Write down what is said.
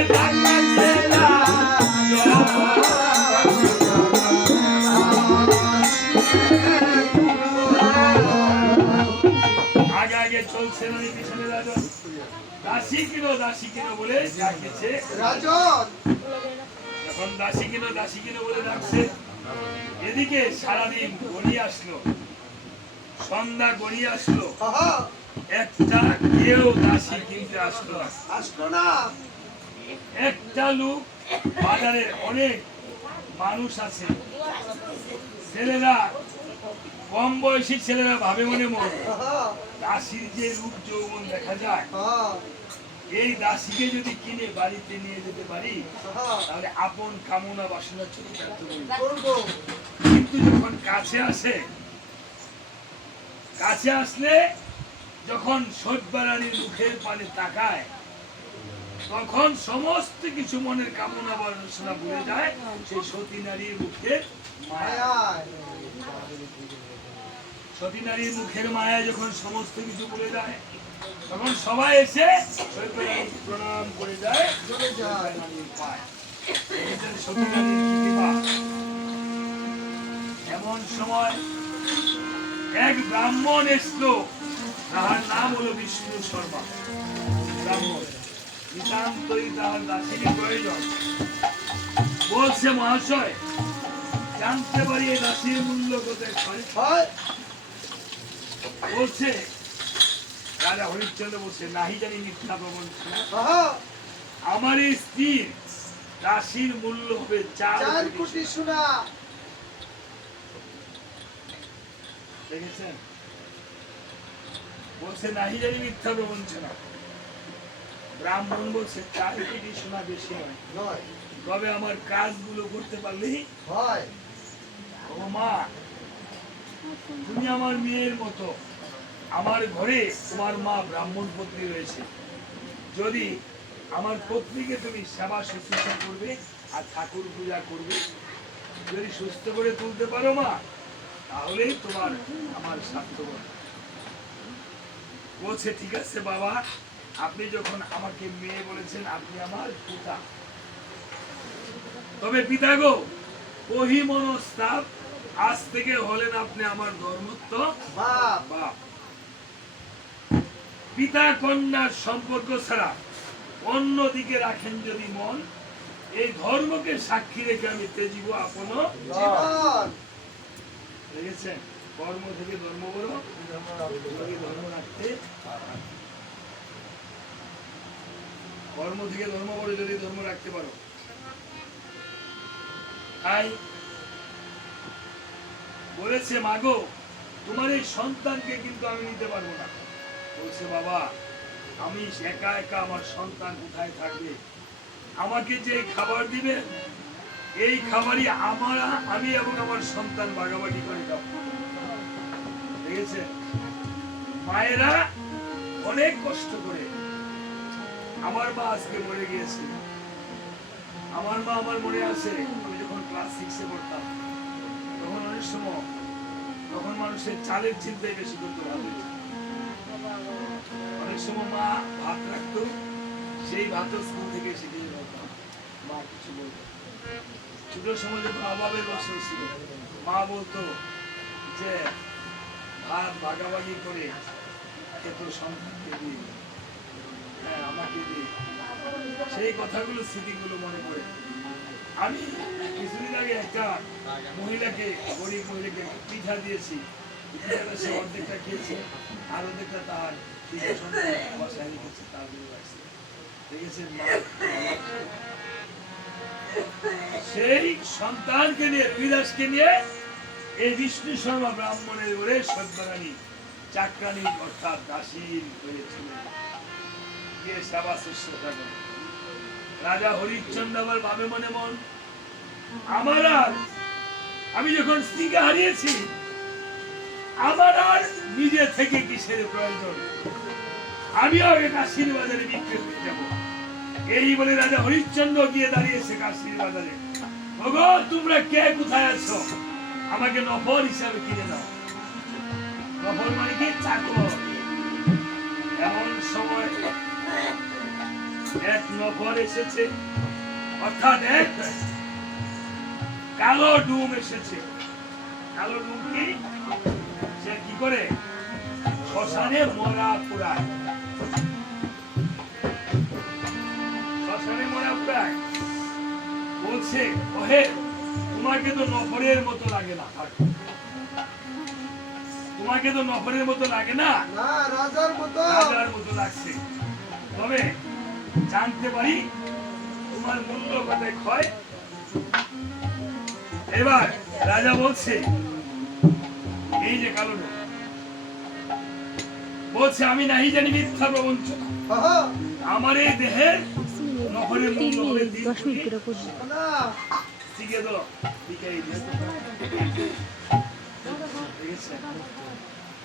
মানে এখন দাসী কিনো দাসী কিনো বলে ডাকছে। এদিকে সারাদিন গড়িয়ে আসলো। সন্ধ্যা গড়িয়ে আসলো। একটা কেউ দাসী কিনতে আসলো আসলো না। একটা লোক বাজারে অনেক মানুষ আছে। ছেলেরা কম বয়সী ছেলেরা ভাবে মনে মনে, দাসীর যে রূপ যৌবন দেখা যায়, এই দাসীকে যদি কিনে বাড়িতে নিয়ে যেতে পারি, তাহলে আপন কামনা বাসনা চরিতার্থ কিন্তু যখন কাছে আসে, কাছে আসলে যখন সৈব্যারানীর মুখের পানে তাকায় তখন সমস্ত কিছু মনের কামনা বাসনা ভুলে যায়, সেই সতী নারীর মুখের সতী নারীর মুখের মায়া যখন সমস্ত কিছু ভুলে যায়, তখন সবাই এসে প্রণাম করে যায়। সতী এমন সময় এক ব্রাহ্মণ এসলো, তাহার নাম হলো বিষ্ণু শর্মা। বলছে মহাশয় জানতে পারি এই দাসির মূল্য কোথায় বলছে রাজা হরিশ্চন্দ্র বলছে নাহি জানি মিথ্যা আহা আমার স্ত্রীর রাশির মূল্য হবে চার কোটি সোনা দেখেছেন বলছে নাহি জানি মিথ্যা ভ্রমণ প্রবঞ্চনা। ব্রাহ্মণ বলছে চার কোটি সোনা বেশি নয়। নয় তবে আমার কাজগুলো করতে পারলেই হয়। ও মা তুমি আমার মেয়ের মতো আমার ঘরে তোমার মা ব্রাহ্মণ পত্নী রয়েছে। যদি আমার পত্নীকে তুমি সেবা শুশ্রূষা করবে আর ঠাকুর পূজা করবে যদি সুস্থ করে তুলতে পারো মা তাহলেই তোমার আমার স্বার্থপর বলছে ঠিক আছে বাবা আপনি যখন আমাকে মেয়ে বলেছেন আপনি আমার পিতা। তবে পিতা গো ওহি মনস্তাপ আজ থেকে হলেন আপনি আমার ধর্মত্ব বাপ। পিতা কন্যার সম্পর্ক ছাড়া অন্য দিকে রাখেন যদি মন এই ধর্মকে সাক্ষী রেখে আমি তেজিব আপন দেখেছেন কর্ম থেকে ধর্ম বড় ধর্ম রাখতে কর্ম থেকে ধর্ম বড় যদি ধর্ম রাখতে পারো। তাই বলেছে, মাগো, তোমার এই সন্তানকে কিন্তু আমি নিতে পারব না। বলছে, বাবা, আমি একা একা আমার সন্তান কোথায় থাকবে? আমাকে যে খাবার দিবে, এই খাবারই আমার, আমি এবং আমার সন্তান বাগাবাগি করে দাও দেখেছে মায়েরা অনেক কষ্ট করে আমার মা আজকে মরে গিয়েছে। আমার মা আমার মনে আছে। আমি যখন ক্লাস সিক্সে পড়তাম, তখন অনেক সময়, তখন মানুষের চালের চিন্তাই বেশি করতে ভালো অনেক সময় মা ভাত রাখতো, সেই ভাত স্কুল থেকে শিখে যেতাম মা কিছু বলতো। ছোট সময় যখন অভাবের বছর ছিল মা বলতো যে, ভাত ভাগাভাগি করে খেত সন্তানকে দিয়ে। সেই কথাগুলো, স্মৃতিগুলো মনে পড়ে। আমি কিছুদিন আগে একটা মহিলাকে, গরিব মহিলাকে পিঠা দিয়েছি। সে অর্ধেকটা খেয়েছে, আর অর্ধেকটা তার সেই সন্তানকে নিয়ে রবিদাসকে নিয়ে এই বিষ্ণু শর্মা ব্রাহ্মণের ওরে সদ্যরানী চাকরানী অর্থাৎ দাসীর হয়েছিল গিয়ে সেবা শুশ্রূষা করে রাজা হরিশ্চন্দ্র আবার মনে মন, আমার আর, আমি যখন স্ত্রীকে হারিয়েছি, আমার আর নিজে থেকে কিসের প্রয়োজন? আমিও আগে কাশির বাজারে বিক্রি যাব। এই বলে রাজা হরিশ্চন্দ্র গিয়ে দাঁড়িয়েছে কাশ্মীর বাজারে ওগো, তোমরা কে? কোথায় আছো? আমাকে নফর হিসাবে কিনে দাও। নফর মানে কি? চাকর। এমন সময় এক নফর এসেছে অর্থাৎ এক কালো ডুম এসেছে। কালো ডুম কি? সে কি করে? শ্মশানে মরা পুরায় শ্মশানে মরা পুরায় বলছে ওহে তোমাকে তো নফরের মতো লাগে না তোমাকে তো নফরের মতো লাগে না? না রাজার মতো। রাজার মতো লাগছে। তবে জানতে পারি তোমার মূল্য কোথায় ক্ষয়। এবার রাজা বলছে এই যে কালো বলছে আমি নাহি জানি মিথ্যা প্রবঞ্চনা আমার এই দেহের নফরের মূল্য